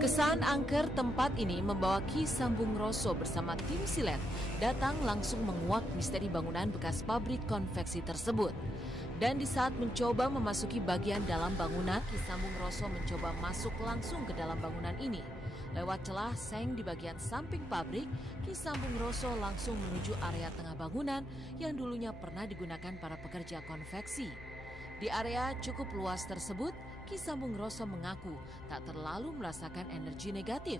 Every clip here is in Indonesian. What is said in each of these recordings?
Kesan angker tempat ini membawa Ki Sambung Roso bersama tim Silet datang langsung menguak misteri bangunan bekas pabrik konveksi tersebut. Dan di saat mencoba memasuki bagian dalam bangunan, Ki Sambung Roso mencoba masuk langsung ke dalam bangunan ini. Lewat celah seng di bagian samping pabrik, Ki Sambung Roso langsung menuju area tengah bangunan yang dulunya pernah digunakan para pekerja konveksi. Di area cukup luas tersebut, Ki Sambung Roso mengaku tak terlalu merasakan energi negatif.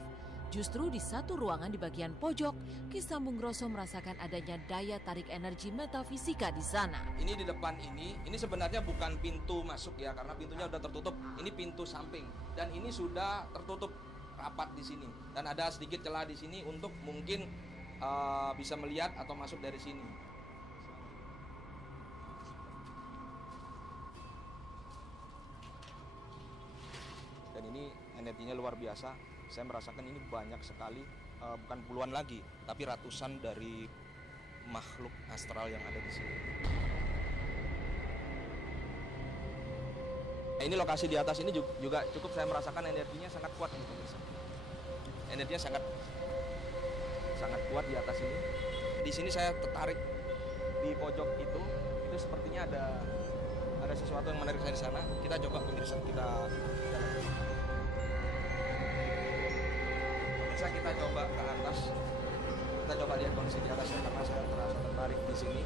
Justru di satu ruangan di bagian pojok, Ki Sambung Roso merasakan adanya daya tarik energi metafisika di sana. Ini di depan ini sebenarnya bukan pintu masuk ya, karena pintunya udah tertutup. Ini pintu samping dan ini sudah tertutup rapat di sini. Dan ada sedikit celah di sini untuk mungkin bisa melihat atau masuk dari sini. Dan ini energinya luar biasa. Saya merasakan ini banyak sekali, bukan puluhan lagi, tapi ratusan dari makhluk astral yang ada di sini. Ini lokasi di atas ini juga cukup saya merasakan energinya sangat kuat ini pemirsa. Energinya sangat kuat di atas ini. Di sini saya tertarik di pojok itu sepertinya ada sesuatu yang menarik saya di sana. Kita coba pemirsa, kita coba ke atas. Kita coba lihat kondisi di atasnya karena saya terasa tertarik di sini.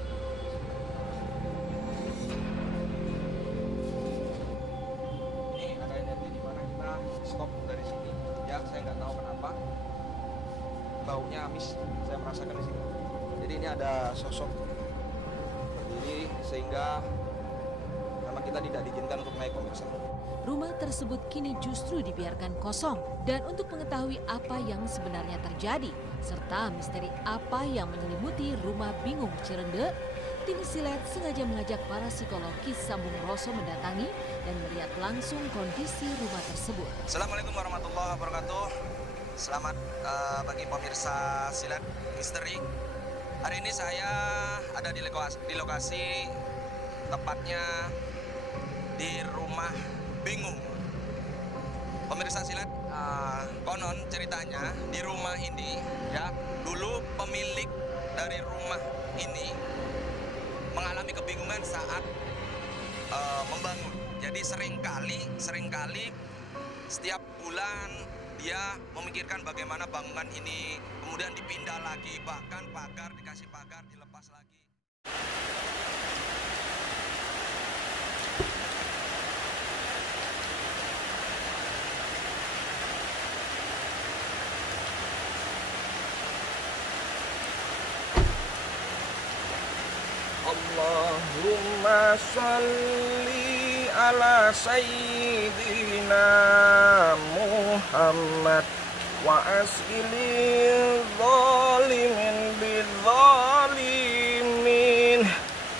Ini ada energi di mana kita stop dari sini. Ya, saya nggak tahu kenapa. Baunya amis saya merasakan di sini. Jadi ini ada sosok berdiri sehingga memang kita tidak diizinkan untuk naik pemirsa. Rumah tersebut kini justru dibiarkan kosong. Dan untuk mengetahui apa yang sebenarnya terjadi, serta misteri apa yang menyelimuti rumah bingung Cirende, tim Silet sengaja mengajak para psikolog Ki Sambung Roso mendatangi dan melihat langsung kondisi rumah tersebut. Assalamualaikum warahmatullahi wabarakatuh. Selamat bagi pemirsa Silet Misteri. Hari ini saya ada di lokasi, tepatnya di rumah bingung. Pemirsa Silet, konon ceritanya di rumah ini ya, dulu pemilik dari rumah ini mengalami kebingungan saat membangun. Jadi seringkali setiap bulan dia memikirkan bagaimana bangunan ini kemudian dipindah lagi, bahkan pagar dikasih pagar dilepas lagi. Allahumma sholli ala sayyidina Muhammad wa as'ilil zalimin bidzalimin.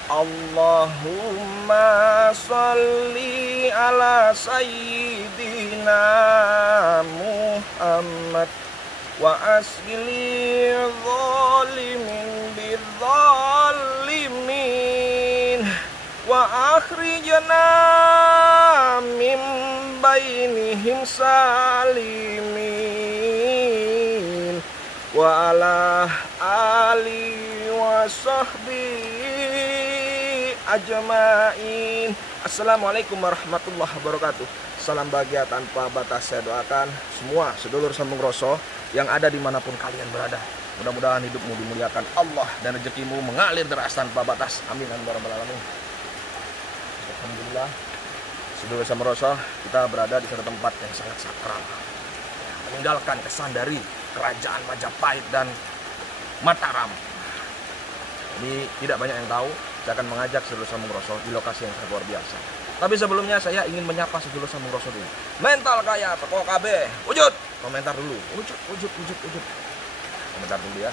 Allahumma sholli ala sayyidina Muhammad wa as'ilil zalimin bidzalimin wa akhrijna min bainihim salimin wa ala alihi wa sahbihi ajmain. Assalamualaikum warahmatullahi wabarakatuh. Salam bahagia tanpa batas. Saya doakan semua sedulur Sambung Roso yang ada dimanapun kalian berada. Mudah-mudahan hidupmu dimuliakan Allah dan rezekimu mengalir deras tanpa batas. Amin ya rabbal alamin. Alhamdulillah, sedulur Sambung Roso, kita berada di satu tempat yang sangat sakral, meninggalkan kesan dari kerajaan Majapahit dan Mataram. Ini tidak banyak yang tahu. Saya akan mengajak sedulur Sambung Roso di lokasi yang sangat luar biasa. Tapi sebelumnya saya ingin menyapa sedulur Sambung Roso dulu. Mental kaya teko KB, wujud. Komentar dulu. Wujud. Komentar dulu ya.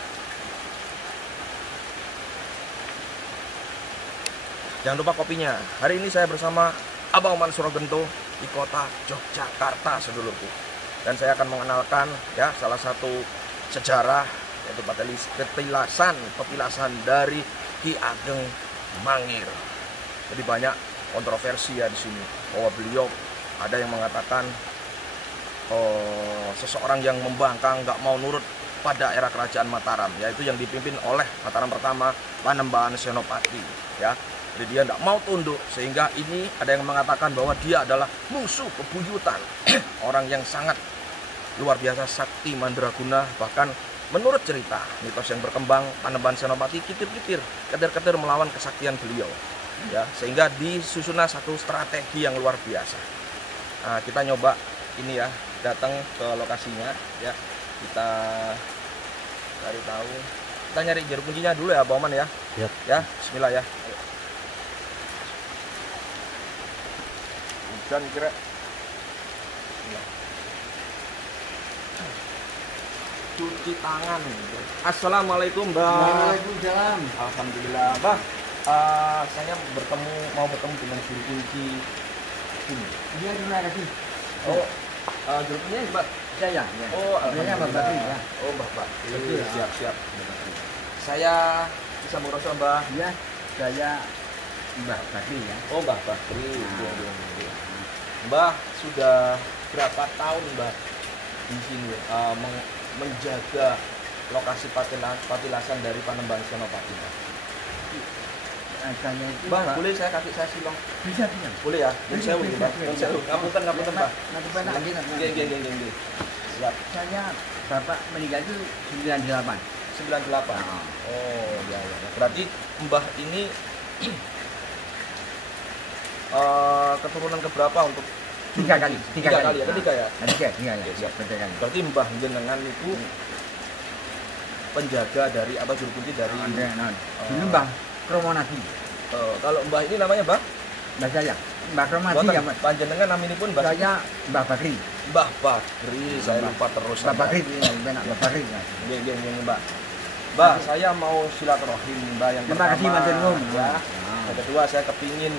Jangan lupa kopinya. Hari ini saya bersama Abang Mansur Gento di kota Yogyakarta, sedulurku. Dan saya akan mengenalkan ya salah satu sejarah, yaitu petilasan dari Ki Ageng Mangir. Jadi banyak kontroversi ya di sini, bahwa beliau ada yang mengatakan seseorang yang membangkang, nggak mau nurut pada era kerajaan Mataram, yaitu yang dipimpin oleh Mataram pertama Panembahan Senopati, ya. Jadi dia tidak mau tunduk, sehingga ini ada yang mengatakan bahwa dia adalah musuh bebuyutan, orang yang sangat luar biasa sakti mandraguna. Bahkan menurut cerita mitos yang berkembang, Panembahan Senopati kitir-kitir, ketir-ketir melawan kesaktian beliau, ya, sehingga disusunlah satu strategi yang luar biasa. Nah, kita nyoba ini ya, datang ke lokasinya, ya, kita cari tahu, kita nyari juru kuncinya dulu ya, Pak Oman ya. Ya, Bismillah ya. Hujan kira. Cuci tangan. Assalamualaikum, Mbak. Waalaikumsalam. Alhamdulillah, Mbak. Saya mau bertemu dengan juru kunci sini. Iya, terima kasih. Oh, juru kuncinya Mbak. Saya. Oh, Alhamdulillah, Mbak Bakri, ya. Oh, Mbak. Betul, ya. Siap. Saya bisa merasa, Mbak. Iya, saya Mbak Bakri ya. Oh, Mbak Bakri. Mbak sudah berapa tahun, Mbak, di sini menjaga lokasi patilasan dari Panembahan Senopati, Mbak? Saya itu Mbak, boleh saya kasih saya silong? bisa. Boleh ya? Nyun sewu, Mbak. Nyun sewu. Ngapunten, Mbak. Nanti penak lagi. Nggih. Siap. Saya Bapak meninggal itu 98. 98. Oh, ya. Berarti Mbah ini keturunan keberapa untuk Tiga kali ya? Ketiga ya? Tiga ya. Siap. Betul kan. Berarti Mbah jenengan itu penjaga dari apa, juru kunci dari Dulu Mbak Kromonati. kalau Mbah ini namanya Mbah? Mbak saya. Mbak Kromonati ya, Mas. Panjenengan namanya pun Mbah? Saya Mbak Bakri. Mbah Bakri, saya lupa terus. Mbak Bakri, benar Mbak Bakri. Nggih, Mbak. Mbah, saya mau silaturahim, Mbak, yang Terima kasih, pertama. Matur Nuwun. Ya. Yang kedua, saya kepingin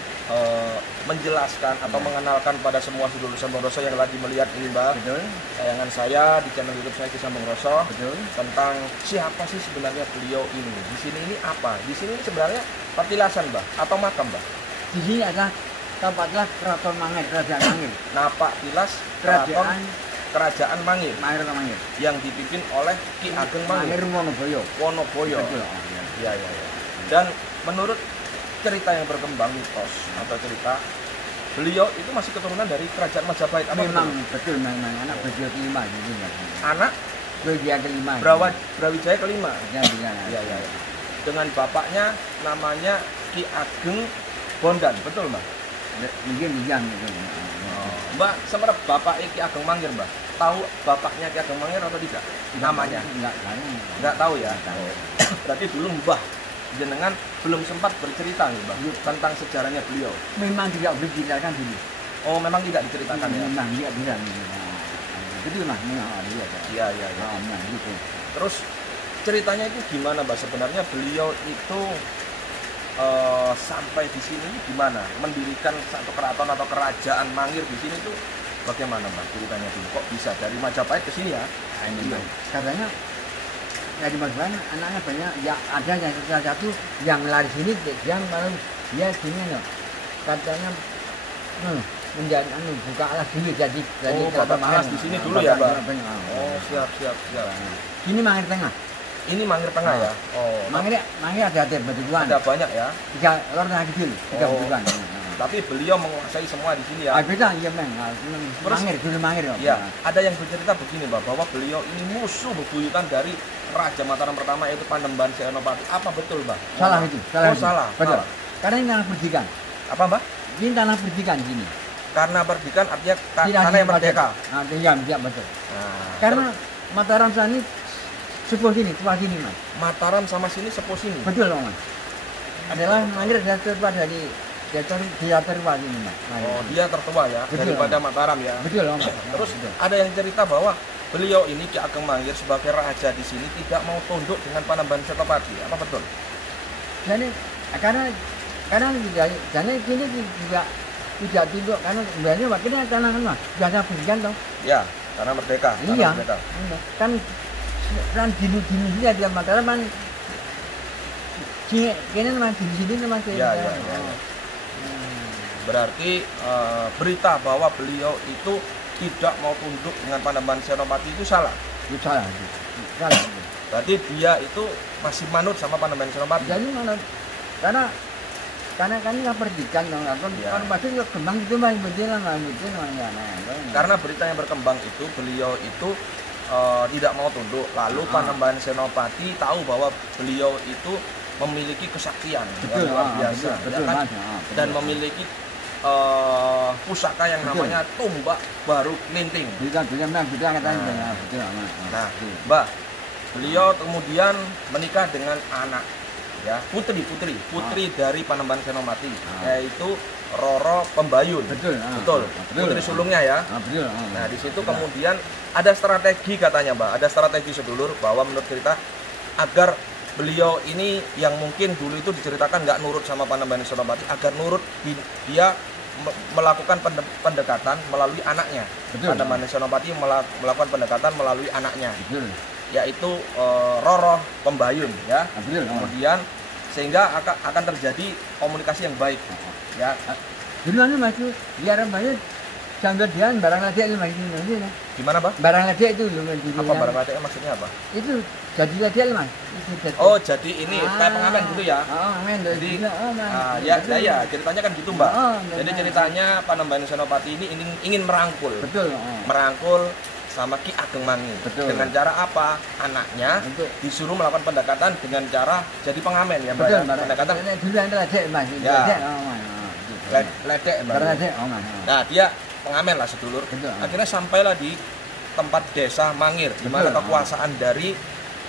menjelaskan atau mengenalkan pada semua sedulur Sambung Roso yang lagi melihat ini, Mbak. Betul. Tayangan saya di channel YouTube saya Ki Sambung Roso. Betul. Tentang siapa sih sebenarnya beliau ini. Di sini ini apa? Di sini ini sebenarnya patilasan, Mbak, atau makam, Mbak? Di sini ada tempatlah Keraton Mangir, Kerajaan Mangir. Napak tilas Kerajaan Mangir Mangir atau Mangir. yang dipimpin oleh Ki Ageng Mangir Wonoboyo. Wonoboyo. Betul. Ya. Dan menurut cerita yang berkembang, mitos atau cerita, beliau itu masih keturunan dari kerajaan Majapahit. Apa Memang betul, memang anak Brawijaya kelima gitu ya. anak Brawijaya kelima. Brawijaya kelima. Ya. Ya. Dengan bapaknya namanya Ki Ageng Bondan, betul, Mbak? Mungkin gitu. Mbak, semerap bapak Ki Ageng Mangir, Mbak. Tahu bapaknya Ki Ageng Mangir atau tidak? Namanya? Enggak tahu ya. Berarti dulu Mbah jenengan belum sempat bercerita nih, Mbak, tentang sejarahnya beliau. Memang tidak boleh diceritakan dulu. Oh, memang tidak diceritakan ya? Memang tidak bisa. Betul Mas, Iya. Nah, gitu. Terus ceritanya itu gimana, Mbak? Sebenarnya beliau itu sampai di sini gimana? Mendirikan satu keraton atau kerajaan Mangir di sini tuh bagaimana, Mbak? Ceritanya dulu kok bisa dari Majapahit ke sini ya? Ini katanya dari Majapahit anaknya banyak. Ya ada yang salah satu yang lari sini, dia sini loh. Katanya menjadi buka alas dulu jadi Bapak alas di sini dulu ya, Mbak? Oh, siap. Ini Mangir Tengah. Ini Mangir Tengah ya? Oh, Mangir ada batuan. ada banyak ya? 3 orang kecil, 3 batuan. Tapi beliau menguasai semua di sini ya? Beda, iya Bang. Mangir, dulu Mangir. Ya, ada yang bercerita begini, Mbak, bahwa beliau ini musuh bebuyutan dari Raja Mataram pertama, yaitu Panembahan Senopati. Apa betul, Mbak? Salah itu. Salah. Betul. Karena ini tanah perdikan. Apa, Mbak? Ini tanah perdikan di sini. Karena perdikan artinya tanah yang merdeka. Iya, betul. Nah, Karena Mataram sana ini sepuh sini, tua sini, Mas. Mataram sama sini sepuh sini. Betul, Mas. Adalah Mangir adalah tertua dari dia tertua sini, Mas. Oh, dia tertua ya, Betul, daripada Mataram ya. Betul, Mas. Terus ada yang cerita bahwa beliau ini Ki Ageng Mangir sebagai raja di sini tidak mau tunduk dengan Panembahan Senopati. Apa betul? Jadi karena sini juga tidak tunduk karena sebenarnya wakilnya tanah Mas. Biasa pendidikan toh. Ya, karena merdeka. Iya. Merdeka. Kan dinu dia di Mataram kan kene memang di sini memang Ya. Berarti berita bahwa beliau itu tidak mau tunduk dengan Panembahan Senopati itu salah. Itu salah. Salah. Berarti dia itu masih manut sama Panembahan Senopati. Jadi mana? Karena kan nggak perdikan dong, Ya. kan pasti nggak kembang itu mah betul lah, Karena berita yang berkembang itu beliau itu tidak mau tunduk. Lalu Panembahan Senopati tahu bahwa beliau itu memiliki kesaktian betul, yang luar biasa, betul, ya kan? betul. Dan memiliki pusaka yang namanya Tombak Baru Klinting. Betul katanya, Nah. betul. Nah, Mbah, beliau kemudian menikah dengan anak, ya, putri dari Panembahan Senopati, yaitu Roro Pembayun. Betul. Putri sulungnya ya. Betul. Nah, di situ kemudian ada strategi katanya, Mbak. Ada strategi sedulur bahwa menurut cerita agar beliau ini yang mungkin dulu itu diceritakan nggak nurut sama Panembahan Senopati, agar nurut dia melakukan pendekatan melalui anaknya. Betul. Panembahan Senopati melakukan pendekatan melalui anaknya, Betul. yaitu Roro Pembayun, ya. Betul. Kemudian sehingga akan terjadi komunikasi yang baik, ya. Gimana Mas itu? Biar banyak sambil dia barang ledek itu Mas itu. Gimana, Pak? Barang ledek itu loh. Apa barang ledek maksudnya apa? Itu jadi ledek Mas. Itu jadi. Oh, jadi ini kayak pengamen gitu ya. Amen. Jadi ya ceritanya kan gitu, Mbak. Jadi ceritanya Panembahan Senopati ini ingin merangkul sama Ki Ageng Mangir. Betul. Dengan cara apa? Anaknya Betul. disuruh melakukan pendekatan dengan cara jadi pengamen ya, Mbak. Betul, Ya? Pendekatan ini dulu yang ledek Mas. Ya. Ledek. ledek, Mbak. Barang ledek, Mas. Nah, dia pengamen lah sedulur. Betul. Akhirnya sampailah di tempat desa Mangir, di mana Betul. kekuasaan dari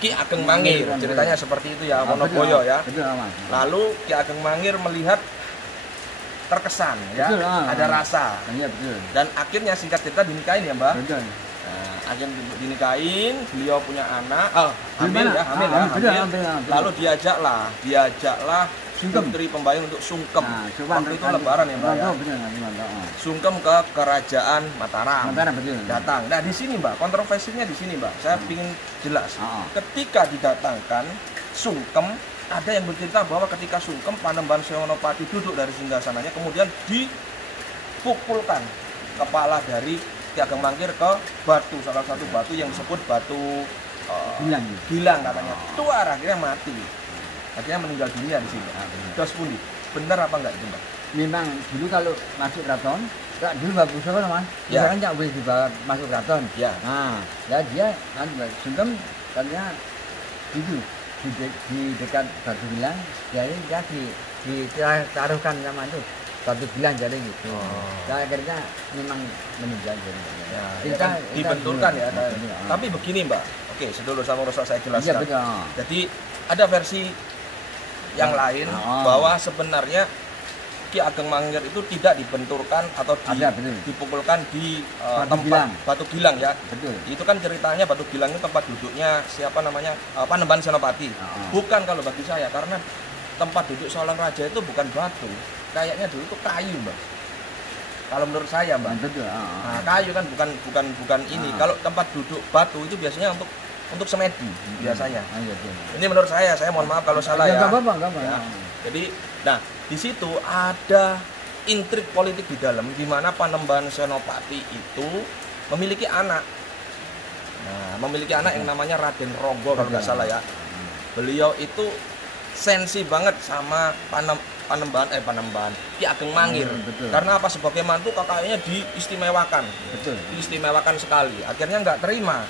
Ki Ageng Mangir. Mangir. Ceritanya seperti itu ya, Betul, Wonoboyo ya. Betul, Mas. Lalu Ki Ageng Mangir melihat terkesan ya, Betul, ada rasa. Iya, betul. Dan akhirnya singkat cerita dinikahin ya, Mbak. Betul. Nah, akhirnya dinikahin, beliau punya anak, hamil Gimana? ya, hamil. Betul. Lalu diajaklah Sungkem. Putri Pembayun untuk sungkem. Nah, Waktu itu lebaran ya, Mbak ya. Betul. Sungkem ke kerajaan Mataram. Betul. Datang. Nah, di sini, Mbak, kontroversinya di sini, Mbak. Saya ingin jelas. Ketika didatangkan Sungkem, ada yang bercerita bahwa ketika Sungkem Panembahan Senopati duduk dari singgasananya, kemudian dipukulkan kepala dari Ki Ageng Mangir ke batu, salah satu batu yang disebut batu Gilang katanya. Tuar, akhirnya mati. Akhirnya meninggal dunia di sini. Terus pundi, benar apa enggak itu, Mbak? Memang dulu kalau masuk keraton, dulu bagus apa Mas? Ya. Sekarang nggak boleh dibawa masuk keraton. Ya. Nah, ya dia Sungkem katanya itu di dekat Batu Gilang, jadi dia ditaruhkan sama itu Batu Gilang jadi gitu. Nah, akhirnya memang meninggal jadi. Ya kan dibenturkan ya. Tapi begini, Mbak. Oke, sedulur sama Rosa saya jelaskan. Iya, betul. Jadi ada versi yang lain bahwa sebenarnya Ki Ageng Mangir itu tidak dibenturkan atau dipukulkan di tempat Batu Gilang ya. Betul. Itu kan ceritanya Batu Gilang itu tempat duduknya siapa namanya Panembahan Senopati. Bukan kalau bagi saya, karena tempat duduk seorang raja itu bukan batu, kayaknya dulu itu kayu, Mbak. Kalau menurut saya, Mbak. Betul. Nah, kayu kan bukan ini. Kalau tempat duduk batu itu biasanya untuk semedi biasanya. Ini menurut saya mohon maaf kalau salah ya. Enggak apa-apa. Ya. Jadi, nah di situ ada intrik politik di dalam, di mana Panembahan Senopati itu memiliki anak. Nah, memiliki anak yang namanya Raden Ronggo kalau nggak salah ya. Beliau itu sensi banget sama Panembahan Ki Ageng Mangir. Karena apa? Sebagai mantu kakaknya diistimewakan. Betul. Diistimewakan sekali. Akhirnya nggak terima.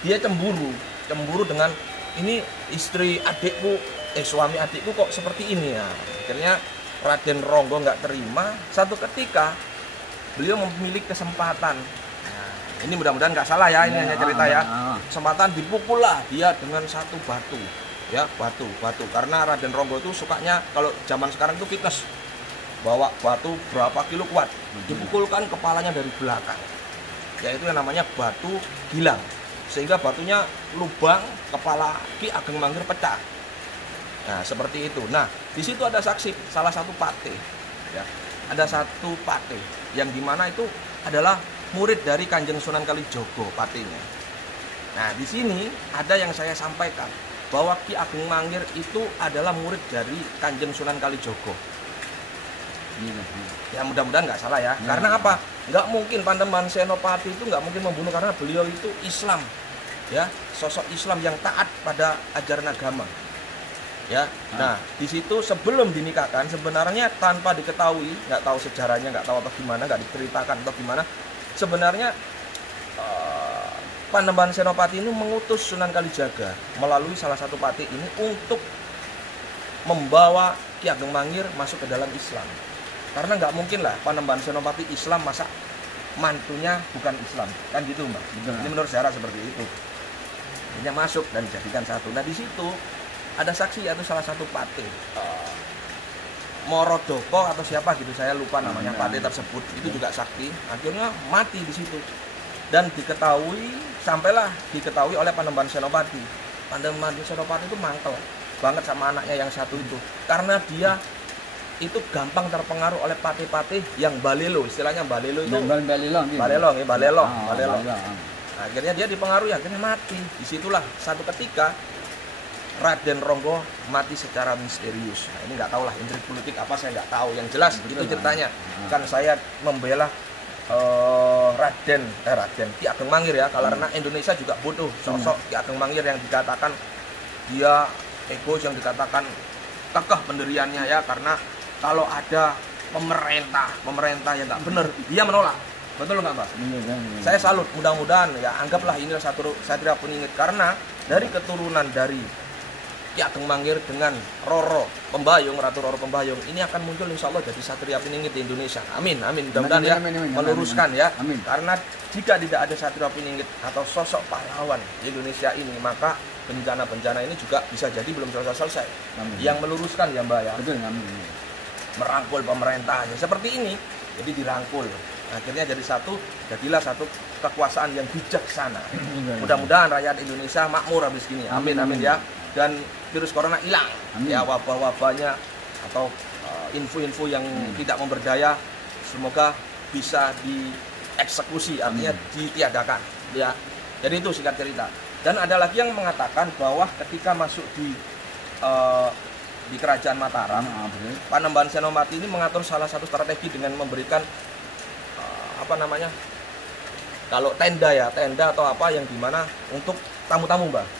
Dia cemburu dengan ini istri adikku, suami adikku kok seperti ini ya. Akhirnya Raden Ronggo nggak terima. Satu ketika beliau memiliki kesempatan. Nah, ini mudah-mudahan nggak salah ya, ini hanya cerita ya. Kesempatan dipukullah dia dengan satu batu. Ya, batu. Karena Raden Ronggo itu sukanya kalau zaman sekarang itu fitness. Bawa batu berapa kilo kuat. Dipukulkan kepalanya dari belakang. Yaitu yang namanya batu Gilang. Sehingga batunya lubang, kepala Ki Ageng Mangir pecah. Nah, seperti itu. Nah, di situ ada saksi, salah satu patih. Ya, ada satu patih yang dimana itu adalah murid dari Kanjeng Sunan Kalijogo patihnya. Nah, di sini ada yang saya sampaikan bahwa Ki Ageng Mangir itu adalah murid dari Kanjeng Sunan Kalijogo. Iya. Ya mudah-mudahan nggak salah ya. Karena apa? Nggak mungkin Panembahan Senopati itu nggak mungkin membunuh karena beliau itu Islam, ya, sosok Islam yang taat pada ajaran agama. Ya, nah di situ sebelum dinikahkan sebenarnya tanpa diketahui, nggak tahu sejarahnya, nggak tahu atau gimana, nggak diceritakan atau gimana, sebenarnya Panembahan Senopati ini mengutus Sunan Kalijaga melalui salah satu patih ini untuk membawa Ki Ageng Mangir masuk ke dalam Islam. Karena nggak mungkin lah Panembahan Senopati Islam masa mantunya bukan Islam, kan gitu Mbak. Ini menurut sejarah seperti itu. Dia masuk dan dijadikan satu. Nah di situ ada saksi yaitu salah satu patih Morodoko atau siapa gitu, saya lupa namanya patih tersebut. Itu juga sakti. Akhirnya mati di situ. Dan sampailah diketahui oleh Panembahan Senopati. Panembahan Senopati itu mangkel banget sama anaknya yang satu itu. Karena dia itu gampang terpengaruh oleh patih-patih yang balelo, istilahnya balelo itu. Balelong. Akhirnya dia dipengaruhi, akhirnya mati. Disitulah satu ketika Raden Ronggo mati secara misterius. Nah, ini nggak tahu lah intrik politik apa, saya nggak tahu. Yang jelas itu ceritanya. Kan saya membela Raden Ki Ageng Mangir ya, karena Indonesia juga butuh sosok Ki Ageng Mangir yang dikatakan dia egois, yang dikatakan kekeh pendiriannya ya, karena kalau ada pemerintah yang nggak benar dia menolak. Betul nggak Mbak? Saya salut, mudah-mudahan ya, anggaplah inilah satu Satria Peningit, karena dari keturunan dari Ki Ageng Mangir dengan Roro Pembayung, Ratu Roro Pembayung ini akan muncul insya Allah jadi Satria Peningit di Indonesia. Amin, mudah-mudahan ya, meluruskan ya. Karena jika tidak ada Satria Peningit atau sosok pahlawan di Indonesia ini, maka bencana-bencana ini juga bisa jadi belum selesai. Yang meluruskan ya Mbak ya. Betul, merangkul pemerintahnya seperti ini, jadi dirangkul. Akhirnya jadilah satu kekuasaan yang bijaksana. Mudah-mudahan rakyat Indonesia makmur habis gini. Amin ya. Dan virus corona hilang. Ya, wabah-wabahnya atau info-info yang tidak memberdaya semoga bisa dieksekusi, artinya ditiadakan. Ya. Jadi itu singkat cerita. Dan ada lagi yang mengatakan bahwa ketika masuk di Kerajaan Mataram, Panembahan Senopati ini mengatur salah satu strategi dengan memberikan kalau tenda atau apa yang dimana untuk tamu-tamu Mbak.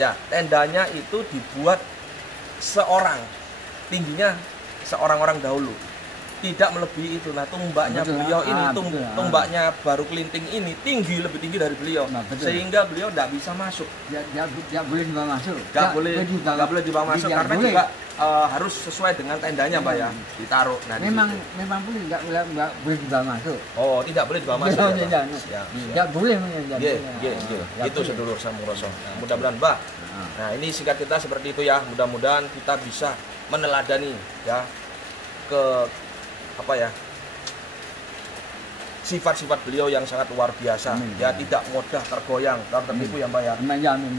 Ya, tendanya itu dibuat tingginya seorang orang dahulu, tidak melebihi itu. Nah, tumbaknya beliau ini, tumbaknya Baru Kelinting ini lebih tinggi dari beliau, sehingga beliau tidak bisa masuk. Tidak boleh dibawa masuk. Tidak boleh dibawa masuk karena juga harus sesuai dengan tendanya Mbak ya, ditaruh. Nah, memang boleh nggak boleh dibawa masuk. Oh, tidak boleh dibawa masuk. Tidak boleh. Itu sedulur Samungroso. Nah, mudah-mudahan Mbak. Nah, ini singkat kita seperti itu ya. Mudah-mudahan kita bisa meneladani ya sifat-sifat beliau yang sangat luar biasa. Ya, tidak mudah tergoyang, tertipu ya Mbak ya.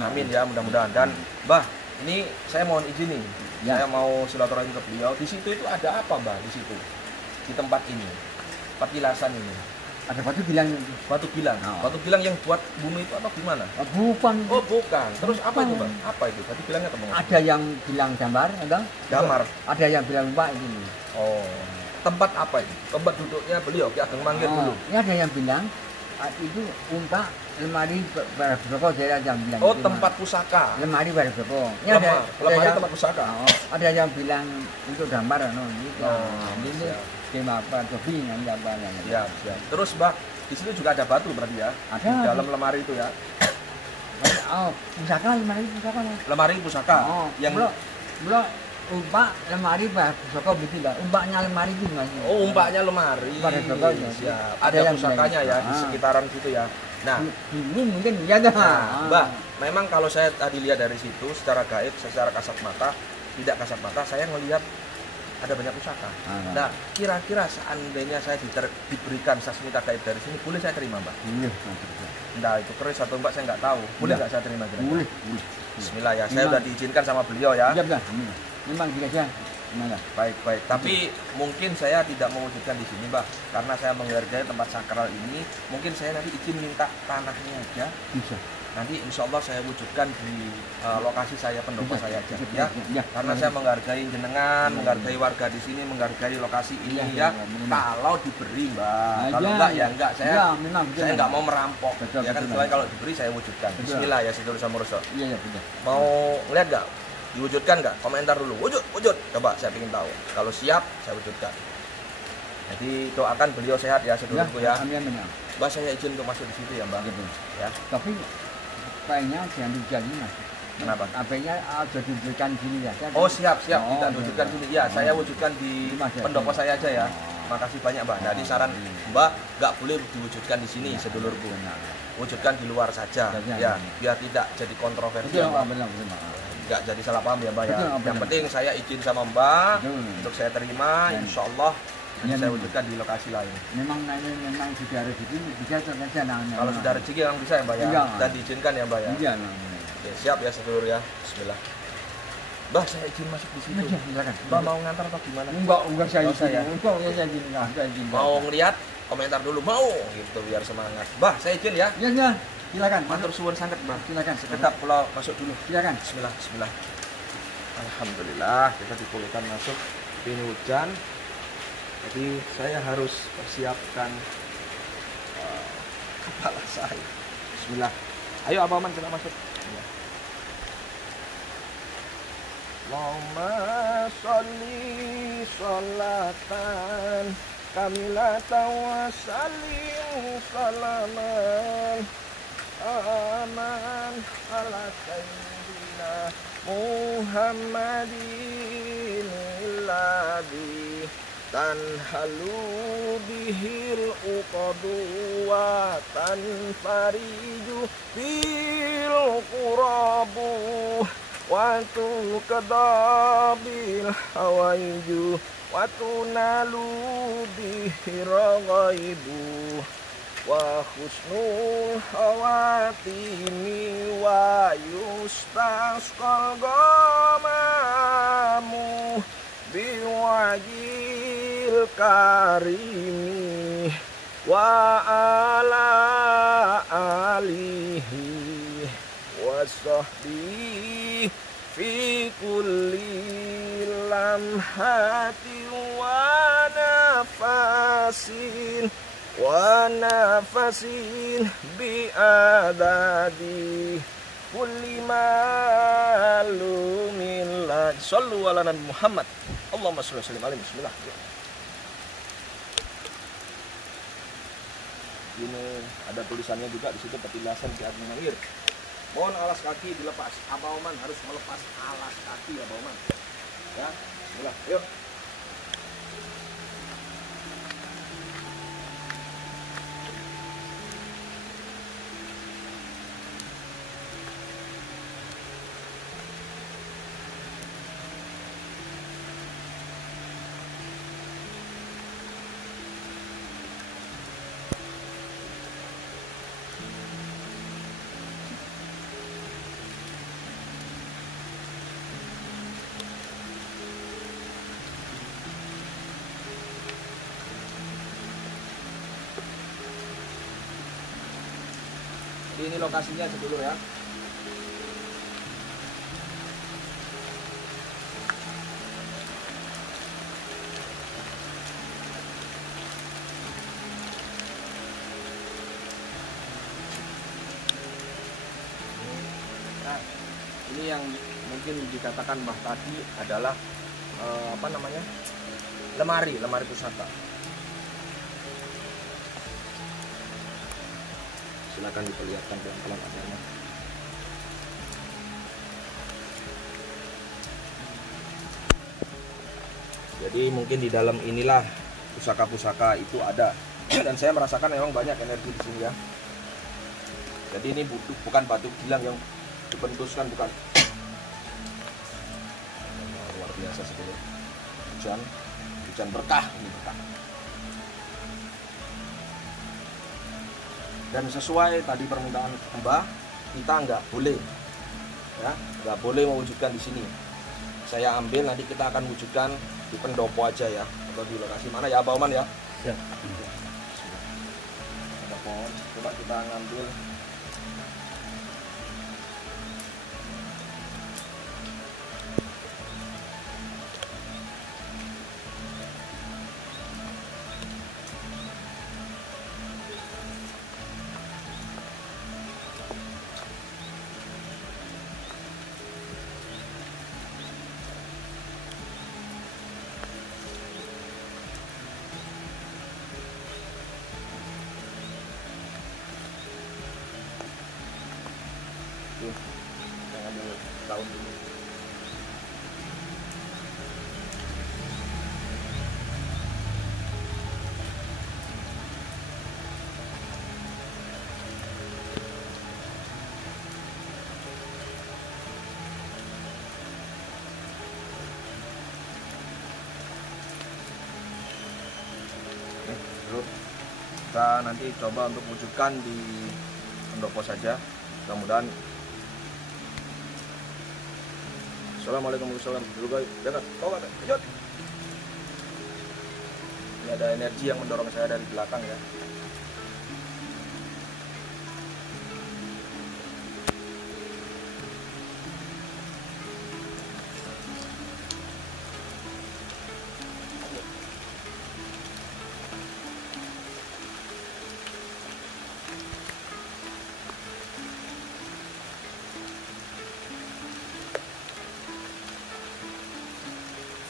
Amin ya, mudah-mudahan. Dan Mbak, ini saya mohon izin nih. Saya mau silaturahmi ke beliau. Di situ itu ada apa Mbak? Di situ, di tempat ini, petilasan ini. Ada batu bilang. Batu bilang yang buat bumi itu atau gimana? Bukan. Oh bukan. Terus apa itu Bang? Apa itu? Batu bilangnya teman? Ada yang bilang gambar, gambar. Ada yang bilang Pak ini. Oh, tempat apa itu? Tempat duduknya beliau, Ki Ageng Mangir dulu. Ini ada yang bilang itu umpak lemari Baraboko, saya yang bilang. Oh, tempat pusaka. Lemari Baraboko. Ini lemari tempat pusaka. Ada yang bilang untuk gambar, ini tema apa topi apa. Ya. Terus Mbak, di situ juga ada batu berarti ya? Ada. Di dalam lemari itu ya? Pusaka, lemari pusaka. Lemari pusaka. Yang belum umpak lemari Baraboko begitu lah. Umpaknya lemari itu Mas. Oh, umpaknya lemari. Siap. Ada pusakanya ya di sekitaran situ ya. Nah, ini mungkin ya dah. Mbak, memang kalau saya tadi lihat dari situ secara gaib, secara kasat mata, saya melihat ada banyak pusaka. Nah, kira-kira seandainya saya diberikan sasmita gaib dari sini, boleh saya terima Mbak? Boleh. Nah, itu keris atau Mbak saya nggak tahu. Boleh nggak saya terima? Boleh. Bismillah ya, saya udah diizinkan sama beliau ya. Iya. Memang saja. Baik. Tapi mungkin saya tidak mewujudkan di sini Mbak, karena saya menghargai tempat sakral ini. Mungkin saya nanti izin minta tanahnya aja. Bisa. nanti insya Allah saya wujudkan di lokasi saya, pendopo saya aja ya. Ya. Karena saya menghargai jenengan, menghargai warga di sini, menghargai lokasi ini ya. Kalau diberi Mbak, kalau enggak ya enggak. Saya enggak mau merampok. Betul, Ya kan, betul. selain kalau diberi saya wujudkan. Bismillah ya sedulur Samoroso. Iya, betul. Mau ngeliat nggak? Diwujudkan nggak? Komentar dulu. Wujud. Coba saya ingin tahu. Kalau siap, saya wujudkan. Jadi doakan beliau sehat ya sedulurku ya. Amin. Mbak, saya izin untuk masuk di situ ya Mbak. Gitu. Ya. Tapi kayaknya jangan dijanji Mas. Kenapa? HP-nya sudah diberikan sini ya. Oh siap. Kita Oh, wujudkan iya. sini. Ya, saya wujudkan di Mas, ya. pendopo saya aja ya. Makasih banyak Mbak. Jadi saran Mbak nggak boleh diwujudkan di sini sedulurku. Wujudkan di luar saja. Ya, biar tidak jadi kontroversi. Betul, ya, Mbak. benar. Nggak jadi salah paham ya Mbak ya. Betul, Yang benar. penting saya izin sama Mbak Betul. untuk saya terima. Dan- Insya Allah Ya, saya memang. wujudkan di lokasi lain. Memang sudah rezeki bisa terkerja Kalau sudah rezeki yang bisa ya Mbak ya. Iya. Dan diizinkan ya Mbak ya. Iya. Oke, siap ya sedulur ya. Bismillah. Mbak, saya izin masuk di situ. Iya, silakan. Mbak mau ngantar atau gimana? Enggak saya Nggak usah ya? Enggak izin. Mau ngeliat? Komentar dulu mau gitu biar semangat. Mbak, saya izin ya. Ya, silakan. Matur suwun sangat Mbak. Silakan. Sekedap kalau masuk dulu. Silakan. Bismillah. Alhamdulillah kita dibolehkan masuk. Ini hujan. Jadi saya harus persiapkan kepala saya. Bismillah. Ayo Abah Man kita masuk. Bismillah. Allahumma sholli sholatan kamilatan wa sallim salaman aman ala sayyidina Muhammadin alladzi tanhalu bihil uqadu wa tanfariju bil qurabu wa tuqdabil hawaiju wa tunalu bihir ghaibu wa husnul hawatimi wa yustasqal ghamamu biwajil karimi wa ala alihi wa sahbihi fi kulli lamhati wa nafasin bi adadi kulli malumin la sallu ala nabi Muhammad. Allahumma sholli wa sallim alaihi. Bismillah. Ini ada tulisannya juga di situ, petilasan Ki Agni Menir. Mohon alas kaki dilepas. Abah Oman harus melepas alas kaki Abah Oman. Ya, bismillah. Yuk. Jadi ini lokasinya sedulur ya. Nah, ini yang mungkin dikatakan Mbah tadi adalah apa namanya? Lemari pusaka. Silakan diperlihatkan pelan-pelan adanya. Jadi mungkin di dalam inilah pusaka-pusaka itu ada. Dan saya merasakan memang banyak energi di sini ya. Jadi ini bukan batu gilang yang dibentuskan, bukan. Luar biasa sekali. Hujan berkah, ini berkah. Dan sesuai tadi permintaan Mbah, kita nggak boleh mewujudkan di sini. Saya ambil, nanti kita akan wujudkan di pendopo aja ya, atau di lokasi mana ya Abah Oman ya. Siap. Ada pohon, coba kita ngambil itu yang ambil daun dulu. Kita nanti coba untuk wujudkan di pendopo saja, mudah-mudahan. Assalamualaikum warahmatullahi wabarakatuh. Jangan, kau kata, lanjut. Ini ada energi yang mendorong saya dari belakang ya.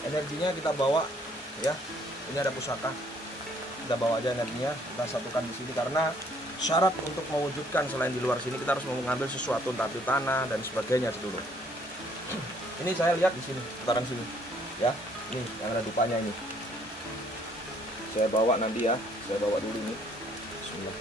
Energinya kita bawa ya, ini ada pusaka, kita bawa aja energinya, kita satukan di sini karena syarat untuk mewujudkan selain di luar sini kita harus mengambil sesuatu, entah itu tanah dan sebagainya dulu. Ini saya lihat di sini, putaran sini ya, ini yang ada dupanya ini saya bawa nanti ya, saya bawa dulu ini. Bismillah.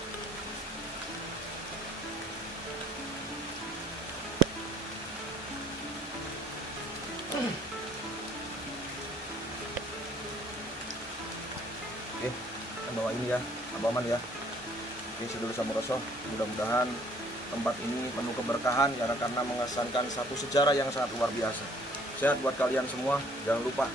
Oke, kita bawa ini ya, abaman ya. Oke, sedulur Samoroso, mudah-mudahan tempat ini penuh keberkahan ya, karena mengesankan satu sejarah yang sangat luar biasa. Sehat buat kalian semua, jangan lupa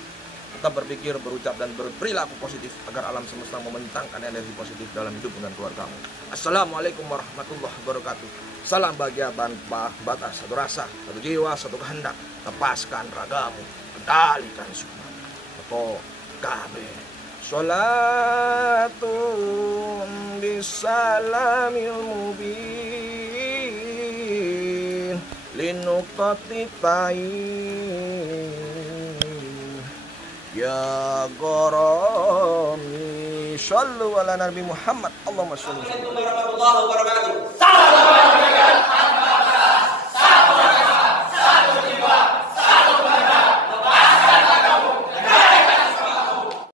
tetap berpikir, berucap dan berperilaku positif agar alam semesta membentangkan energi positif dalam hidup dan keluargamu. Assalamualaikum warahmatullahi wabarakatuh. Salam bahagia tanpa batas, satu rasa, satu jiwa, satu kehendak. Lepaskan ragamu, kendalikan semua. Atau kabeh. Sholatun bisalamil mubin linuqati ta'in ya gharami shallu ala nabi Muhammad. Allahumma sholli. Assalamualaikum warahmatullahi wabarakatuh. Salam.